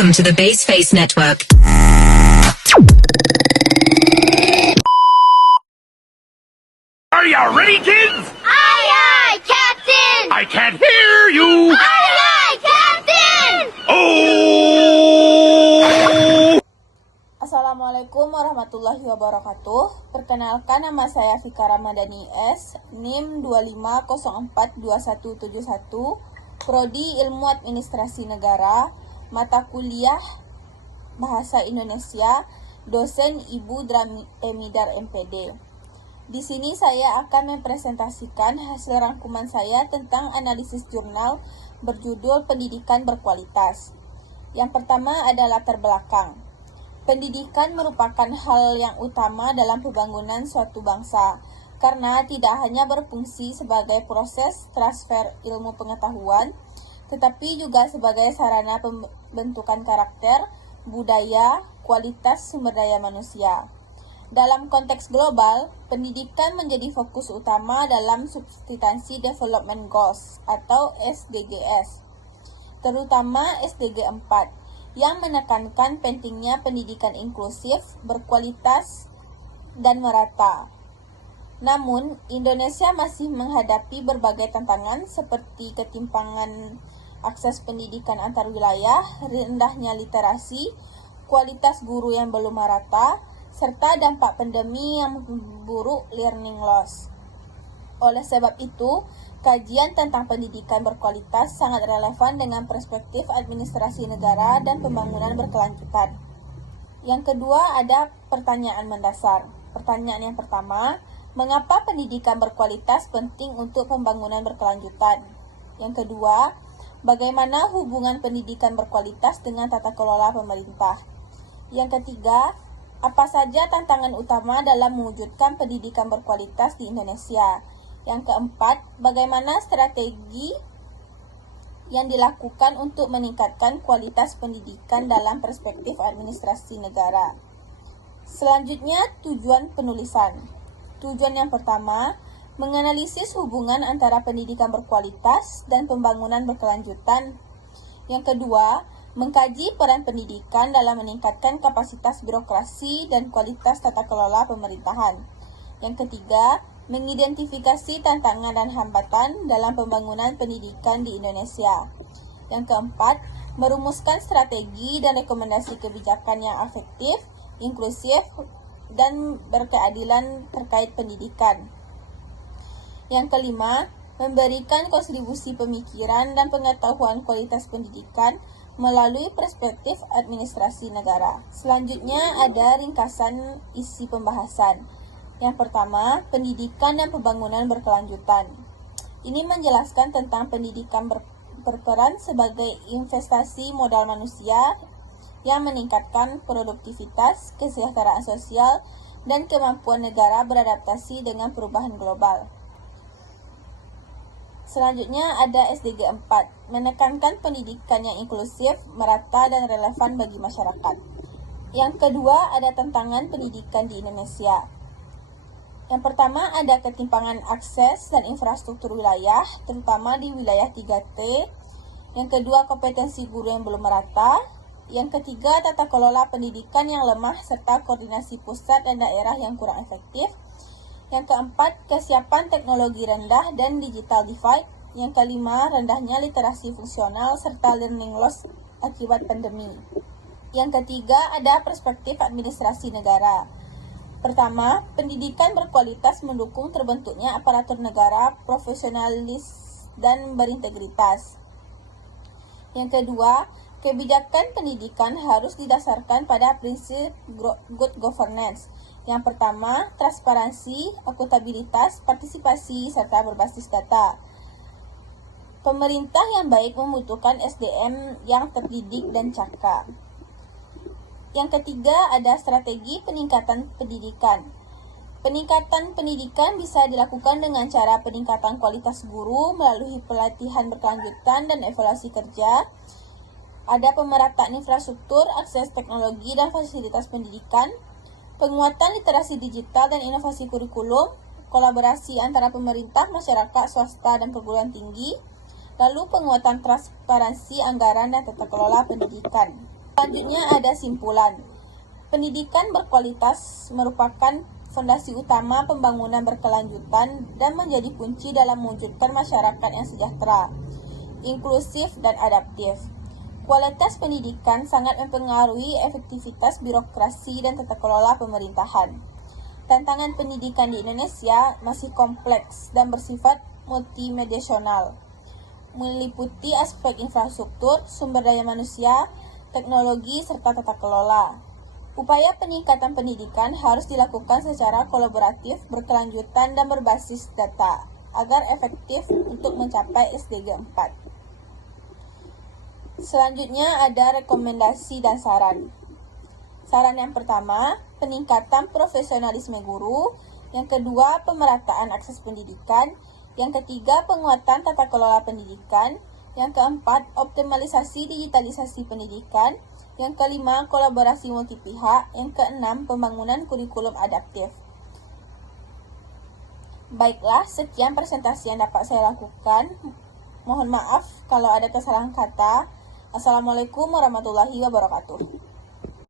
Welcome to the Baseface Network. Are you ready, kids? Aye, aye, Captain! I can't hear you! Aye, aye, Captain! Oh! Assalamualaikum warahmatullahi wabarakatuh. Perkenalkan, nama saya Fika Ramadhani S, NIM 25042171, Prodi Ilmu Administrasi Negara, mata kuliah Bahasa Indonesia, dosen Ibu Drami Emidar MPD. Di sini saya akan mempresentasikan hasil rangkuman saya tentang analisis jurnal berjudul Pendidikan Berkualitas. Yang pertama adalah latar belakang. Pendidikan merupakan hal yang utama dalam pembangunan suatu bangsa, karena tidak hanya berfungsi sebagai proses transfer ilmu pengetahuan, tetapi juga sebagai sarana pembentukan karakter, budaya, kualitas sumber daya manusia. Dalam konteks global, pendidikan menjadi fokus utama dalam substansi Development Goals atau SDGs, terutama SDG 4, yang menekankan pentingnya pendidikan inklusif, berkualitas, dan merata. Namun, Indonesia masih menghadapi berbagai tantangan seperti ketimpangan akses pendidikan antar wilayah, rendahnya literasi, kualitas guru yang belum merata, serta dampak pandemi yang memburuk learning loss. Oleh sebab itu, kajian tentang pendidikan berkualitas sangat relevan dengan perspektif administrasi negara dan pembangunan berkelanjutan. Yang kedua, ada pertanyaan mendasar. Pertanyaan yang pertama, mengapa pendidikan berkualitas penting untuk pembangunan berkelanjutan? Yang kedua, bagaimana hubungan pendidikan berkualitas dengan tata kelola pemerintah? Yang ketiga, apa saja tantangan utama dalam mewujudkan pendidikan berkualitas di Indonesia? Yang keempat, bagaimana strategi yang dilakukan untuk meningkatkan kualitas pendidikan dalam perspektif administrasi negara? Selanjutnya, tujuan penulisan. Tujuan yang pertama, menganalisis hubungan antara pendidikan berkualitas dan pembangunan berkelanjutan. Yang kedua, mengkaji peran pendidikan dalam meningkatkan kapasitas birokrasi dan kualitas tata kelola pemerintahan. Yang ketiga, mengidentifikasi tantangan dan hambatan dalam pembangunan pendidikan di Indonesia. Yang keempat, merumuskan strategi dan rekomendasi kebijakan yang efektif, inklusif, dan berkeadilan terkait pendidikan. Yang kelima, memberikan kontribusi pemikiran dan pengetahuan kualitas pendidikan melalui perspektif administrasi negara. Selanjutnya ada ringkasan isi pembahasan. Yang pertama, pendidikan dan pembangunan berkelanjutan. Ini menjelaskan tentang pendidikan berperan sebagai investasi modal manusia yang meningkatkan produktivitas, kesejahteraan sosial, dan kemampuan negara beradaptasi dengan perubahan global. Selanjutnya ada SDG 4, menekankan pendidikan yang inklusif, merata, dan relevan bagi masyarakat. Yang kedua ada tantangan pendidikan di Indonesia. Yang pertama ada ketimpangan akses dan infrastruktur wilayah, terutama di wilayah 3T. Yang kedua, kompetensi guru yang belum merata. Yang ketiga, tata kelola pendidikan yang lemah serta koordinasi pusat dan daerah yang kurang efektif. Yang keempat, kesiapan teknologi rendah dan digital divide. Yang kelima, rendahnya literasi fungsional serta learning loss akibat pandemi. Yang ketiga, ada perspektif administrasi negara. Pertama, pendidikan berkualitas mendukung terbentuknya aparatur negara profesionalis dan berintegritas. Yang kedua, kebijakan pendidikan harus didasarkan pada prinsip good governance. Yang pertama, transparansi, akuntabilitas, partisipasi, serta berbasis data. Pemerintah yang baik membutuhkan SDM yang terdidik dan cakap. Yang ketiga, ada strategi peningkatan pendidikan. Peningkatan pendidikan bisa dilakukan dengan cara peningkatan kualitas guru melalui pelatihan berkelanjutan dan evaluasi kerja. Ada pemerataan infrastruktur, akses teknologi, dan fasilitas pendidikan. Penguatan literasi digital dan inovasi kurikulum, kolaborasi antara pemerintah, masyarakat, swasta, dan perguruan tinggi, lalu penguatan transparansi anggaran dan tata kelola pendidikan. Selanjutnya ada simpulan. Pendidikan berkualitas merupakan fondasi utama pembangunan berkelanjutan dan menjadi kunci dalam mewujudkan masyarakat yang sejahtera, inklusif, dan adaptif. Kualitas pendidikan sangat mempengaruhi efektivitas birokrasi dan tata kelola pemerintahan. Tantangan pendidikan di Indonesia masih kompleks dan bersifat multidimensional, meliputi aspek infrastruktur, sumber daya manusia, teknologi, serta tata kelola. Upaya peningkatan pendidikan harus dilakukan secara kolaboratif, berkelanjutan, dan berbasis data agar efektif untuk mencapai SDG 4. Selanjutnya ada rekomendasi dan saran. Saran yang pertama, peningkatan profesionalisme guru. Yang kedua, pemerataan akses pendidikan. Yang ketiga, penguatan tata kelola pendidikan. Yang keempat, optimalisasi digitalisasi pendidikan. Yang kelima, kolaborasi multipihak. Yang keenam, pembangunan kurikulum adaptif. Baiklah, sekian presentasi yang dapat saya lakukan. Mohon maaf kalau ada kesalahan kata. Assalamualaikum warahmatullahi wabarakatuh.